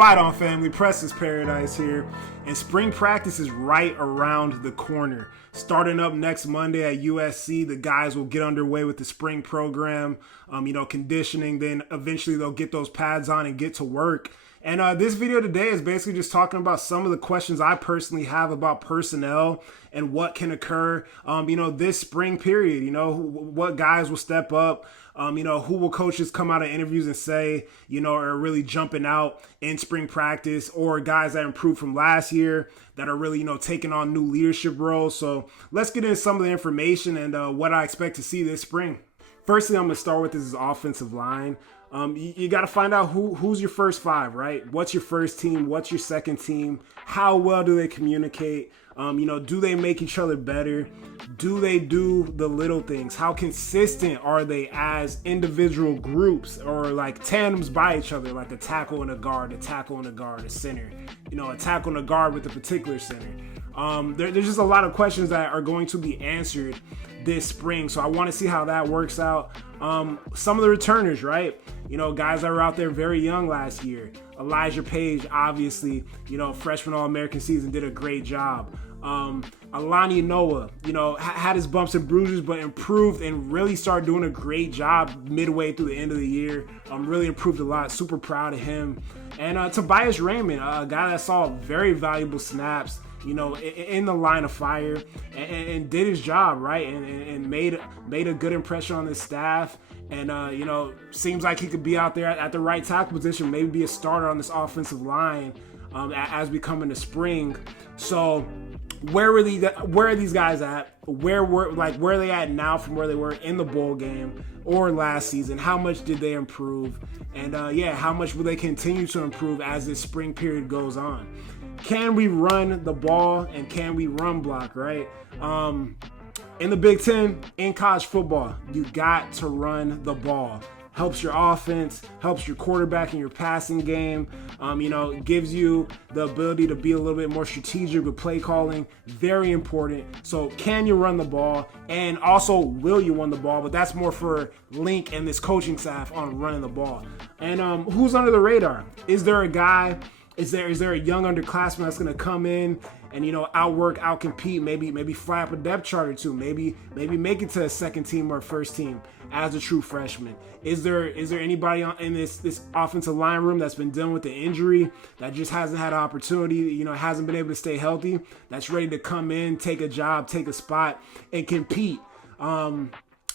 Fight On family, Preston's Paradise here, and spring practice is right around the corner. Starting up next Monday at USC, the guys will get underway with the spring program, conditioning, then eventually they'll get those pads on and get to work. And this video today is basically just talking about some of the questions I personally have about personnel and what can occur, this spring period, what guys will step up, who will coaches come out of interviews and say, are really jumping out in spring practice, or guys that improved from last year that are really, taking on new leadership roles. So let's get into some of the information and what I expect to see this spring. Firstly, I'm going to start with this offensive line. You got to find out who's your first five, right? What's your first team? What's your second team? How well do they communicate? Do they make each other better? Do they do the little things? How consistent are they as individual groups or like tandems by each other, like a tackle and a guard, a center, a tackle and a guard with a particular center? There's just a lot of questions that are going to be answered this spring. So I want to see how that works out. Some of the returners, right? Guys that were out there very young last year. Elijah Page, obviously, freshman All-American season, did a great job. Alani Noah, had his bumps and bruises, but improved and really started doing a great job midway through the end of the year. Really improved a lot. Super proud of him. And Tobias Raymond, a guy that saw very valuable snaps, in the line of fire and did his job, right? And made a good impression on his staff. And, seems like he could be out there at the right tackle position, maybe be a starter on this offensive line as we come into spring. So where are these guys at? Where are they at now from where they were in the bowl game or last season? How much did they improve? And how much will they continue to improve as this spring period goes on? Can we run the ball and can we run block, right? In the Big Ten, in college football, you got to run the ball. Helps your offense, helps your quarterback in your passing game. Gives you the ability to be a little bit more strategic with play calling. Very important. So can you run the ball? And also, will you run the ball? But that's more for Link and this coaching staff on running the ball. And who's under the radar? Is there a guy? Is there a young underclassman that's going to come in and outwork, outcompete, maybe fly up a depth chart or two, maybe make it to a second team or a first team as a true freshman? Is there anybody in this offensive line room that's been dealing with the injury, that just hasn't had an opportunity, hasn't been able to stay healthy, that's ready to come in, take a job, take a spot, and compete?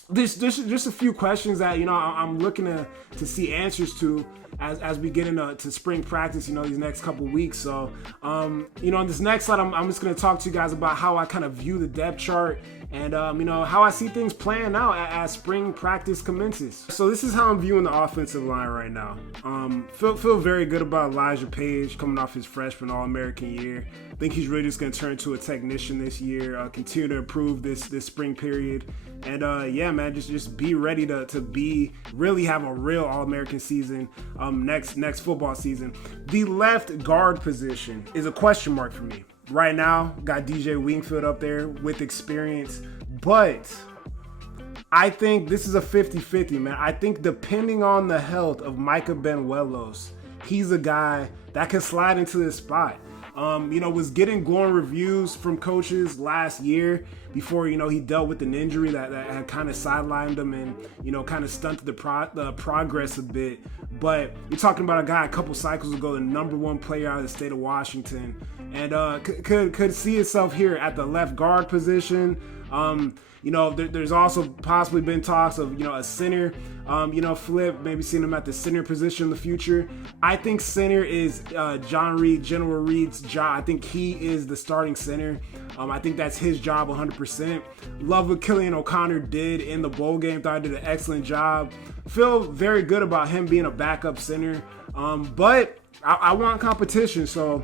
There's just a few questions that I'm looking to see answers to as we get into spring practice, these next couple weeks. So on this next slide, I'm just going to talk to you guys about how I kind of view the depth chart and how I see things playing out as spring practice commences. So this is how I'm viewing the offensive line right now. Feel very good about Elijah Page coming off his freshman All-American year. I think he's really just going to turn into a technician this year, continue to improve this spring period. And just be ready to really have a real All-American season next football season. The left guard position is a question mark for me. Right now, got DJ Wingfield up there with experience, but I think this is a 50-50, man. I think depending on the health of Micah Benuelos, he's a guy that can slide into this spot. Was getting glowing reviews from coaches last year before, he dealt with an injury that had kind of sidelined him and, kind of stunted the progress a bit. But you're talking about a guy a couple cycles ago, the number one player out of the state of Washington, and could see itself here at the left guard position. There's also possibly been talks of, a center, flip, maybe seeing him at the center position in the future. I think center is General Reed's job. I think he is the starting center. I think that's his job 100%. Love what Killian O'Connor did in the bowl game. Thought he did an excellent job. Feel very good about him being a backup center. But I want competition, so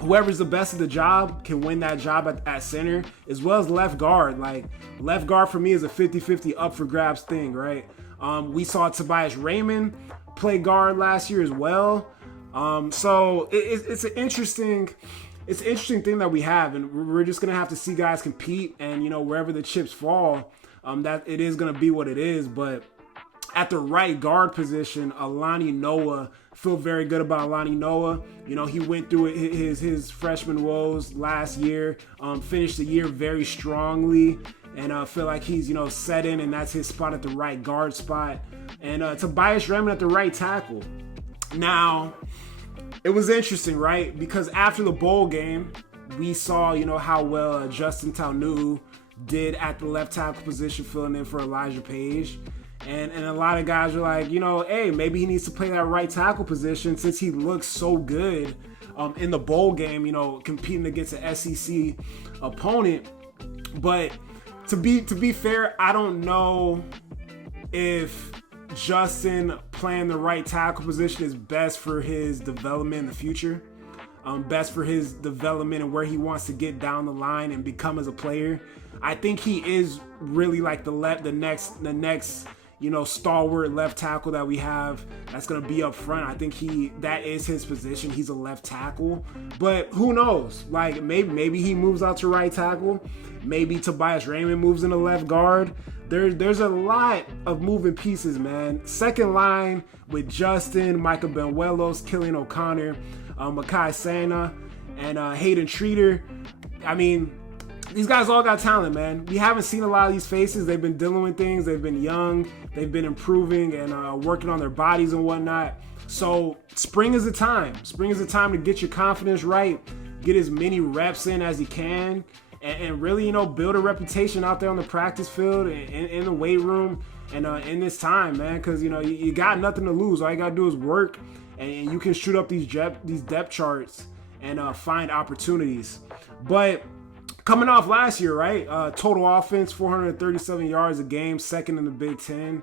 whoever's the best at the job can win that job at center, as well as left guard. Like, left guard for me is a 50-50 up for grabs thing, right? We saw Tobias Raymond play guard last year as well. So it's an interesting thing that we have, and we're just gonna have to see guys compete, and wherever the chips fall, that it is gonna be what it is. But At the right guard position, Alani Noah, feel very good about Alani Noah. You know, he went through his freshman woes last year, finished the year very strongly, and I feel like he's, you know, set in, and that's his spot at the right guard spot. And Tobias Raymond at the right tackle. Now, it was interesting, right? Because after the bowl game, we saw, you know, how well Justin Taunu did at the left tackle position, filling in for Elijah Page. And a lot of guys are like, you know, hey, maybe he needs to play that right tackle position since he looks so good in the bowl game, you know, competing against an SEC opponent. But to be fair, I don't know if Justin playing the right tackle position is best for his development in the future, best for his development and where he wants to get down the line and become as a player. I think he is really like the next you know, stalwart left tackle that we have that's going to be up front. I think that is his position. He's a left tackle, but who knows? Like maybe he moves out to right tackle. Maybe Tobias Raymond moves into left guard. There's a lot of moving pieces, man. Second line with Justin, Micah Benuelos, Killian O'Connor, Makai Sana, and Hayden Treater. I mean, these guys all got talent, man. We haven't seen a lot of these faces. They've been dealing with things. They've been young. They've been improving and working on their bodies and whatnot. So spring is the time. Spring is the time to get your confidence right, get as many reps in as you can, and really, you know, build a reputation out there on the practice field and in the weight room and in this time, man. Because, you know, you got nothing to lose. All you got to do is work, and you can shoot up these depth charts and find opportunities. But coming off last year, right? Total offense, 437 yards a game, second in the Big Ten.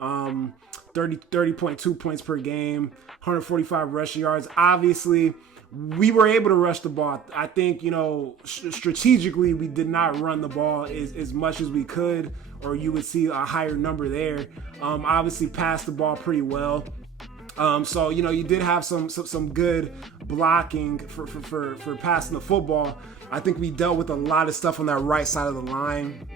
30.2 points per game, 145 rushing yards. Obviously, we were able to rush the ball. I think, you know, strategically, we did not run the ball as much as we could, or you would see a higher number there. Obviously, passed the ball pretty well. So, you know, you did have some good blocking for passing the football. I think we dealt with a lot of stuff on that right side of the line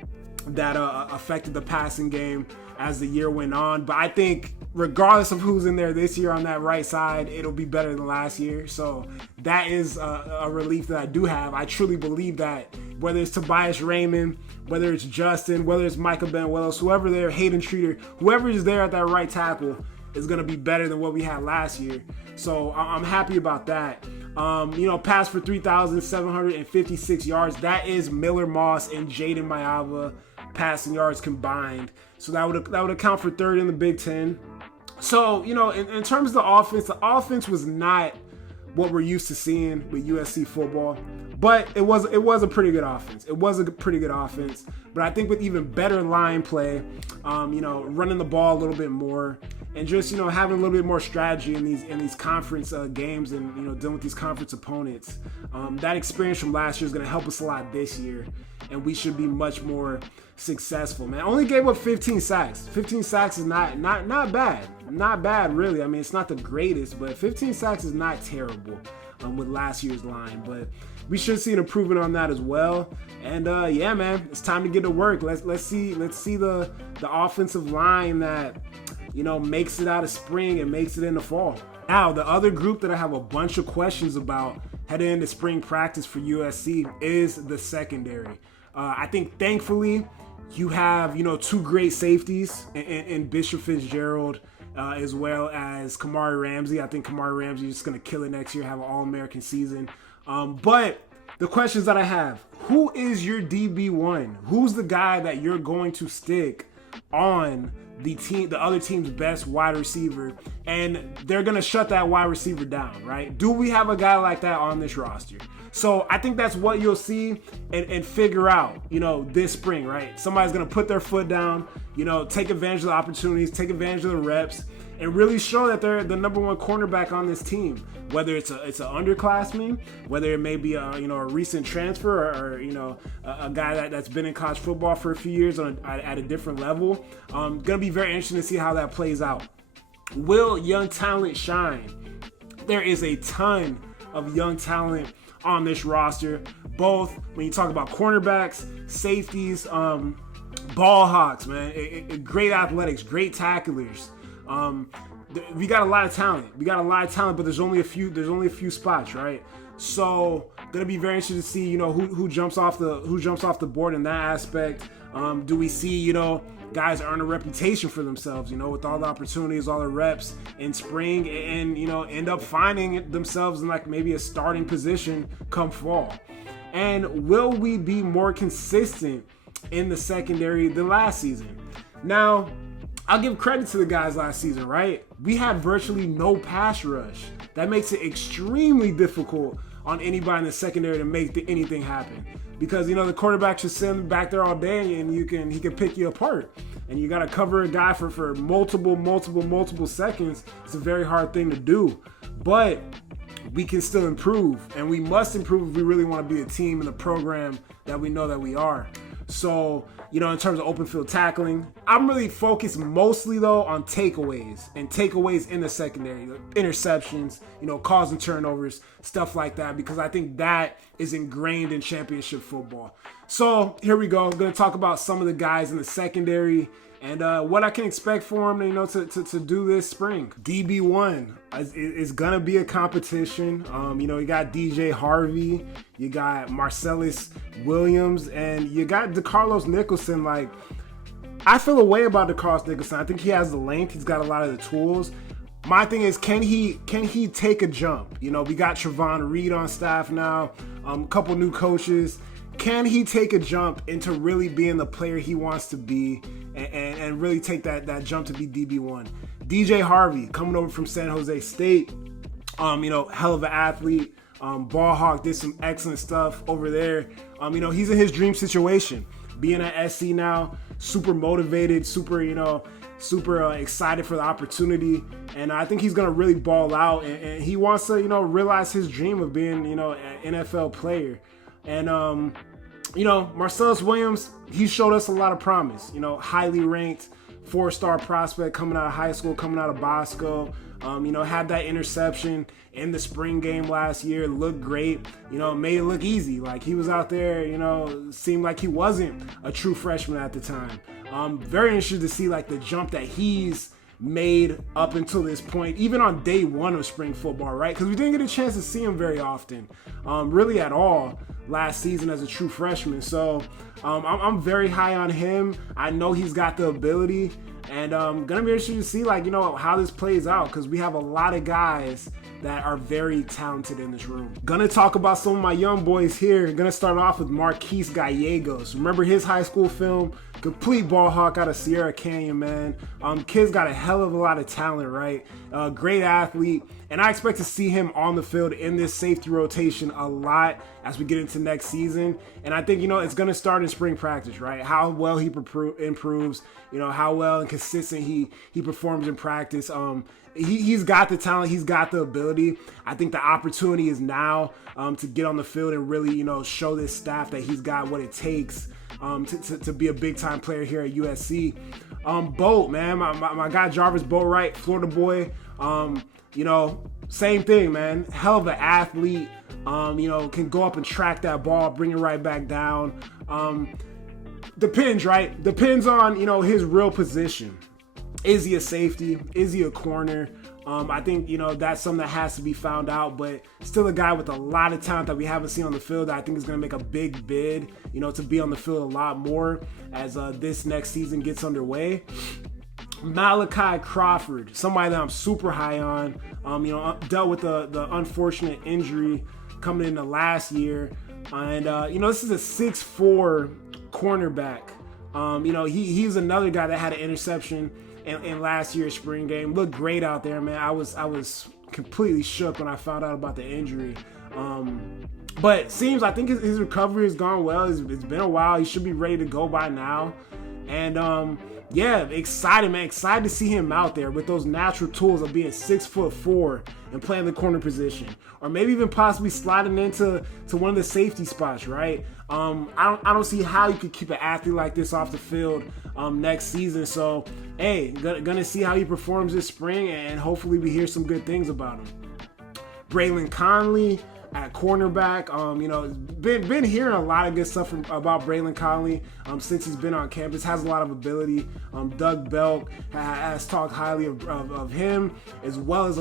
that affected the passing game as the year went on. But I think regardless of who's in there this year on that right side, it'll be better than last year. So that is a relief that I do have. I truly believe that whether it's Tobias Raymond, whether it's Justin, whether it's Micah Benuelos, whoever there, Hayden Treater, whoever is there at that right tackle is going to be better than what we had last year. So I'm happy about that. You know, pass for 3,756 yards. That is Miller Moss and Jaden Mayava passing yards combined. So that would account for third in the Big Ten. So, you know, in terms of the offense was not what we're used to seeing with USC football, but it was a pretty good offense. It was a pretty good offense, but I think with even better line play, you know, running the ball a little bit more, and just, you know, having a little bit more strategy in these conference games, and, you know, dealing with these conference opponents, that experience from last year is going to help us a lot this year, and we should be much more successful, man. Only gave up 15 sacks. 15 sacks is not bad. Not bad, really. I mean, it's not the greatest, but 15 sacks is not terrible with last year's line. But we should see an improvement on that as well. And yeah, man, it's time to get to work. Let's see the offensive line that, you know, makes it out of spring and makes it in the fall. Now, the other group that I have a bunch of questions about heading into spring practice for USC is the secondary. I think, thankfully, you have, you know, two great safeties in Bishop Fitzgerald as well as Kamari Ramsey. I think Kamari Ramsey is just going to kill it next year, have an All-American season. But the questions that I have, who is your DB1? Who's the guy that you're going to stick on the other team's best wide receiver, and they're going to shut that wide receiver down, right? Do we have a guy like that on this roster? So I think that's what you'll see and figure out, you know, this spring, right? Somebody's going to put their foot down, you know, take advantage of the opportunities, take advantage of the reps, and really show that they're the number one cornerback on this team. Whether it's an underclassman, whether it may be a recent transfer or you know, a guy that's been in college football for a few years at a different level. Gonna be very interesting to see how that plays out. Will young talent shine? There is a ton of young talent on this roster, both when you talk about cornerbacks, safeties, Ball hawks, man. Great athletics, great tacklers. We got a lot of talent. But there's only a few spots, right? So gonna be very interested to see, who jumps off the board in that aspect. Do we see, guys earn a reputation for themselves, with all the opportunities, all the reps in spring, and end up finding themselves in like maybe a starting position come fall? And will we be more consistent in the secondary than last season? Now, I'll give credit to the guys last season, right? We had virtually no pass rush. That makes it extremely difficult on anybody in the secondary to make anything happen. Because, the quarterback should sit back there all day and he can pick you apart. And you got to cover a guy for multiple seconds. It's a very hard thing to do. But we can still improve. And we must improve if we really want to be a team in the program that we know that we are. So, in terms of open field tackling, I'm really focused mostly, though, on takeaways in the secondary, interceptions, causing turnovers, stuff like that, because I think that is ingrained in championship football. So here we go. I'm going to talk about some of the guys in the secondary and what I can expect for them, to do this spring. DB1 is going to be a competition. You got DJ Harvey, you got Marcellus Williams, and you got DeCarlos Nicholson. Like, I feel a way about DeCarlos Nicholson. I think he has the length. He's got a lot of the tools. My thing is, can he take a jump? We got Trevon Reed on staff now, a couple new coaches. Can he take a jump into really being the player he wants to be and really take that jump to be DB1? DJ Harvey, coming over from San Jose State, hell of an athlete. Ball hawk, did some excellent stuff over there. He's in his dream situation. Being at SC now, super motivated, super excited for the opportunity. And I think he's going to really ball out. And he wants to, realize his dream of being, an NFL player. And, Marcellus Williams, he showed us a lot of promise. Highly ranked 4-star prospect coming out of high school, coming out of Bosco. Had that interception in the spring game last year, looked great, made it look easy. Like, he was out there, seemed like he wasn't a true freshman at the time. Very interested to see, like, the jump that he's made up until this point, even on day one of spring football, right? Because we didn't get a chance to see him very often, really at all, last season as a true freshman. So I'm very high on him. I know he's got the ability, and gonna be interested to see, like, how this plays out, because we have a lot of guys that are very talented in this room. Gonna talk about some of my young boys here. Gonna start off with Marquise Gallegos. Remember his high school film? Complete ball hawk out of Sierra Canyon, man. Kid's got a hell of a lot of talent, right? Great athlete. And I expect to see him on the field in this safety rotation a lot as we get into next season. And I think, it's going to start in spring practice, right? How well he improves, how well and consistent he performs in practice. He's got the talent. He's got the ability. I think the opportunity is now to get on the field and really, show this staff that he's got what it takes to be a big-time player here at USC. Boat, man, my guy Jarvis Boatwright, Florida boy, same thing, man. Hell of an athlete, can go up and track that ball, bring it right back down. Depends, right? Depends on, his real position. Is he a safety? Is he a corner? I think, that's something that has to be found out, but still a guy with a lot of talent that we haven't seen on the field that I think is going to make a big bid, to be on the field a lot more as this next season gets underway. Malachi Crawford, somebody that I'm super high on, dealt with the unfortunate injury coming into last year. And, this is a 6'4" cornerback. He's another guy that had an interception in last year's spring game. Looked great out there, man. I was completely shook when I found out about the injury. But it seems, I think his recovery has gone well. It's been a while. He should be ready to go by now. And excited, man. Excited to see him out there with those natural tools of being 6'4" and playing the corner position, or maybe even possibly sliding into one of the safety spots, right? I don't see how you could keep an athlete like this off the field next season. So, hey, gonna see how he performs this spring, and hopefully we hear some good things about him. Braylon Conley, at cornerback. Been hearing a lot of good stuff about Braylon Connolly since he's been on campus. Has a lot of ability. Doug Belk has talked highly of him, as well as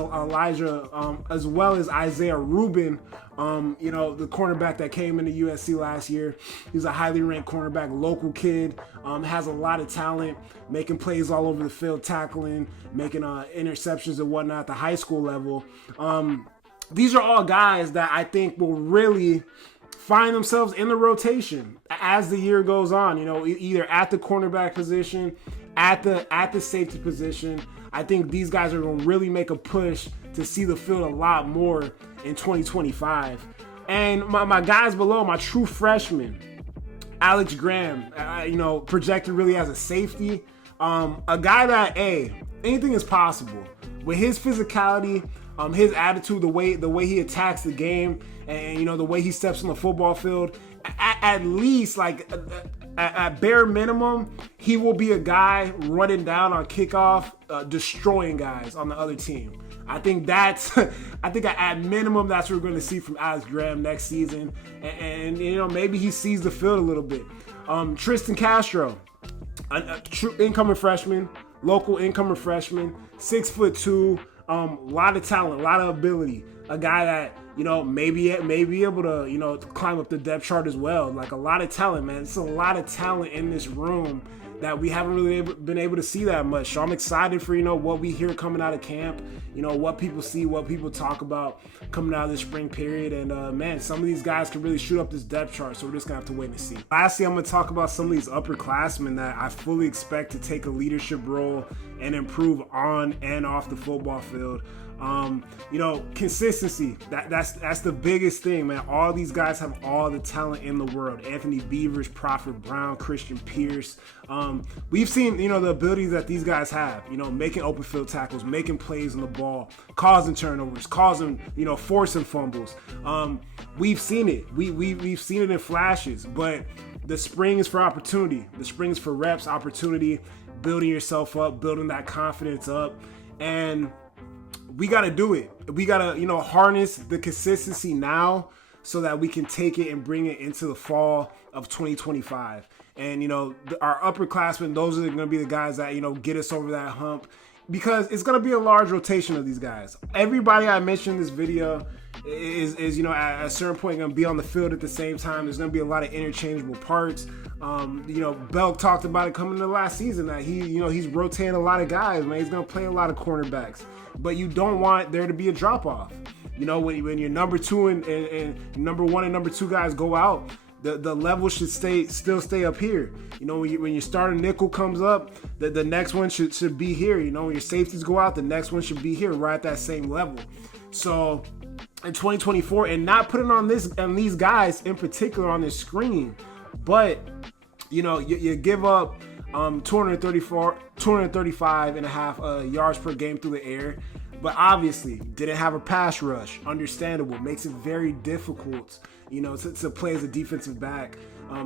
as well as Isaiah Rubin. The cornerback that came into USC last year. He's a highly ranked cornerback, local kid, has a lot of talent, making plays all over the field, tackling, making interceptions and whatnot at the high school level. These are all guys that I think will really find themselves in the rotation as the year goes on, either at the cornerback position, at the safety position. I think these guys are going to really make a push to see the field a lot more in 2025. And my guys below, my true freshman, Alex Graham, projected really as a safety. A guy that, anything is possible. With his physicality, his attitude, the way he attacks the game, and the way he steps on the football field, at least at bare minimum, he will be a guy running down on kickoff, destroying guys on the other team. I think at minimum that's what we're going to see from Alex Graham next season, and maybe he sees the field a little bit. Tristan Castro, a true incoming freshman, local incoming freshman, 6'2", a lot of talent, a lot of ability. A guy that may be able to climb up the depth chart as well. Like, a lot of talent, man. It's a lot of talent in this room that we haven't really been able to see that much. So I'm excited for what we hear coming out of camp. What people see, what people talk about coming out of this spring period. And man, some of these guys can really shoot up this depth chart. So we're just gonna have to wait and see. Lastly, I'm gonna talk about some of these upperclassmen that I fully expect to take a leadership role and improve on and off the football field. Consistency. That's the biggest thing, man. All these guys have all the talent in the world. Anthony Beavers, Prophet Brown, Christian Pierce. We've seen, the abilities that these guys have, making open field tackles, making plays on the ball, causing turnovers, forcing fumbles. We've seen it. We've seen it in flashes, but the spring is for opportunity. The spring is for reps, opportunity, building yourself up, building that confidence up. And we got to do it. We got to, harness the consistency now so that we can take it and bring it into the fall of 2025. And, our upperclassmen, those are going to be the guys that, get us over that hump, because it's going to be a large rotation of these guys. Everybody I mentioned in this video is at a certain point going to be on the field at the same time. There's going to be a lot of interchangeable parts. Belk talked about it coming into last season that he's rotating a lot of guys, man. He's going to play a lot of cornerbacks. But you don't want there to be a drop-off. When your number two and number one and number two guys go out, the level should still stay up here. When your starting nickel comes up, the next one should be here. When your safeties go out, the next one should be here, right at that same level. So in 2024, and not putting on these guys in particular on this screen, but you give up 235 and a half yards per game through the air, but obviously didn't have a pass rush. Understandable. Makes it very difficult, to play as a defensive back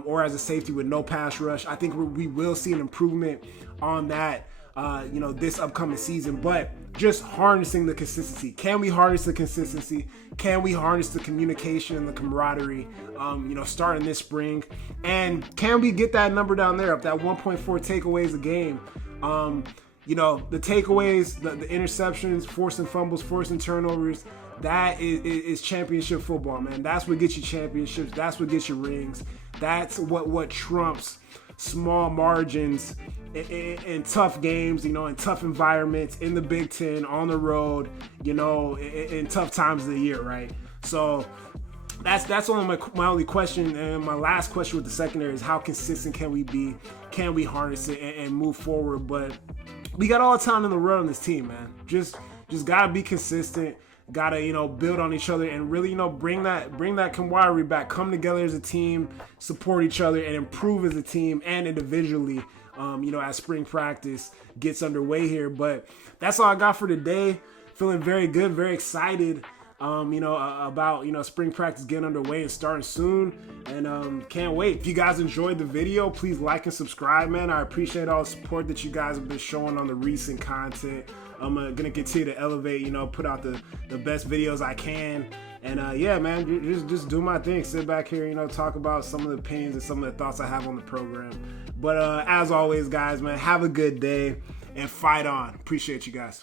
or as a safety with no pass rush. I think we will see an improvement on that, this upcoming season, but just harnessing the consistency. Can we harness the consistency? Can we harness the communication and the camaraderie, starting this spring? And can we get that number down there, up that 1.4 takeaways a game? The takeaways, the interceptions, forcing fumbles, forcing turnovers, that is championship football, man. That's what gets you championships. That's what gets you rings. That's what trumps small margins in tough games, in tough environments, in the Big Ten, on the road, in tough times of the year, right? So that's only my only question. And my last question with the secondary is, how consistent can we be? Can we harness it and move forward? But we got all the time in the world on this team, man. Just gotta be consistent. Gotta, build on each other and really, bring that camaraderie back. Come together as a team, support each other, and improve as a team and individually, as spring practice gets underway here. But that's all I got for today. Feeling very good, very excited, about, spring practice getting underway and starting soon. And can't wait. If you guys enjoyed the video, please like and subscribe, man. I appreciate all the support that you guys have been showing on the recent content. I'm going to continue to elevate, put out the best videos I can, And yeah, man, just do my thing. Sit back here, you know, talk about some of the opinions and some of the thoughts I have on the program. But as always, guys, man, have a good day and fight on. Appreciate you guys.